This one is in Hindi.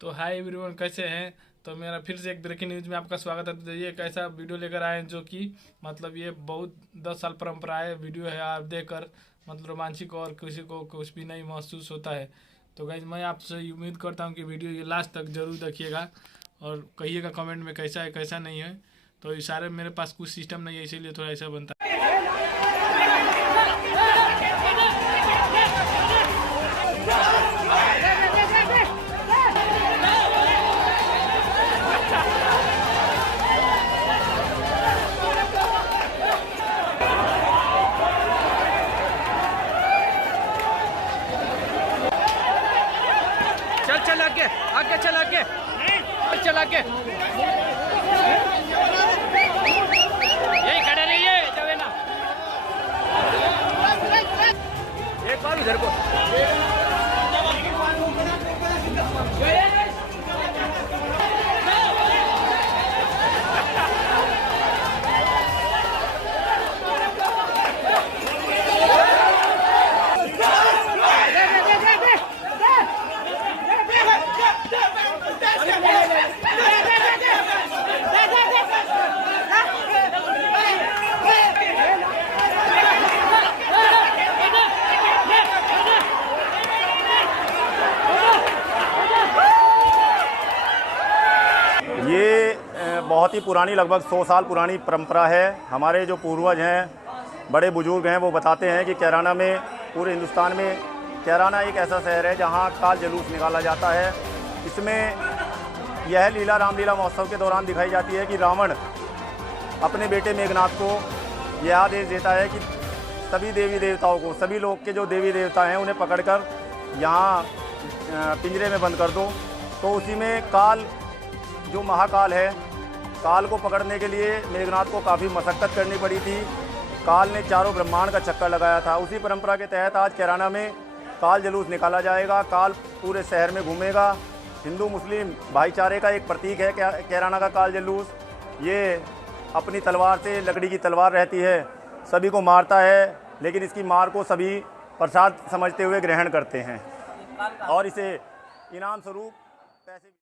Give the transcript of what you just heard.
तो हाय एवरीवन, कैसे हैं। तो मेरा फिर से एक ब्रेकिंग न्यूज़ में आपका स्वागत है। तो ये एक ऐसा वीडियो लेकर आए हैं जो कि मतलब ये बहुत 10 साल परंपरा है वीडियो है। आप देखकर मतलब रोमांचिक और किसी को कुछ भी नहीं महसूस होता है। तो गाइज मैं आपसे उम्मीद करता हूँ कि वीडियो ये लास्ट तक जरूर देखिएगा और कहिएगा कमेंट में कैसा है कैसा नहीं है। तो इशारे मेरे पास कुछ सिस्टम नहीं है, इसीलिए थोड़ा ऐसा बनता है। चल आगे आगे चल आगे चल आगे यही खड़े रहिए जावे ना एक बार इधर को बहुत ही पुरानी, लगभग 100 साल पुरानी परंपरा है। हमारे जो पूर्वज हैं, बड़े बुजुर्ग हैं, वो बताते हैं कि कैराना में, पूरे हिंदुस्तान में कैराना एक ऐसा शहर है जहां काल जुलूस निकाला जाता है। इसमें यह लीला रामलीला महोत्सव के दौरान दिखाई जाती है कि रावण अपने बेटे मेघनाथ को यह आदेश देता है कि सभी देवी देवताओं को, सभी लोग के जो देवी देवता हैं उन्हें पकड़कर यहाँ पिंजरे में बंद कर दो। तो उसी में काल, जो महाकाल है, काल को पकड़ने के लिए मेघनाथ को काफ़ी मशक्क़त करनी पड़ी थी। काल ने चारों ब्रह्मांड का चक्कर लगाया था। उसी परंपरा के तहत आज कैराना में काल जुलूस निकाला जाएगा। काल पूरे शहर में घूमेगा। हिंदू मुस्लिम भाईचारे का एक प्रतीक है कैराना का काल जुलूस। ये अपनी तलवार से, लकड़ी की तलवार रहती है, सभी को मारता है, लेकिन इसकी मार को सभी प्रसाद समझते हुए ग्रहण करते हैं और इसे इनाम स्वरूप पैसे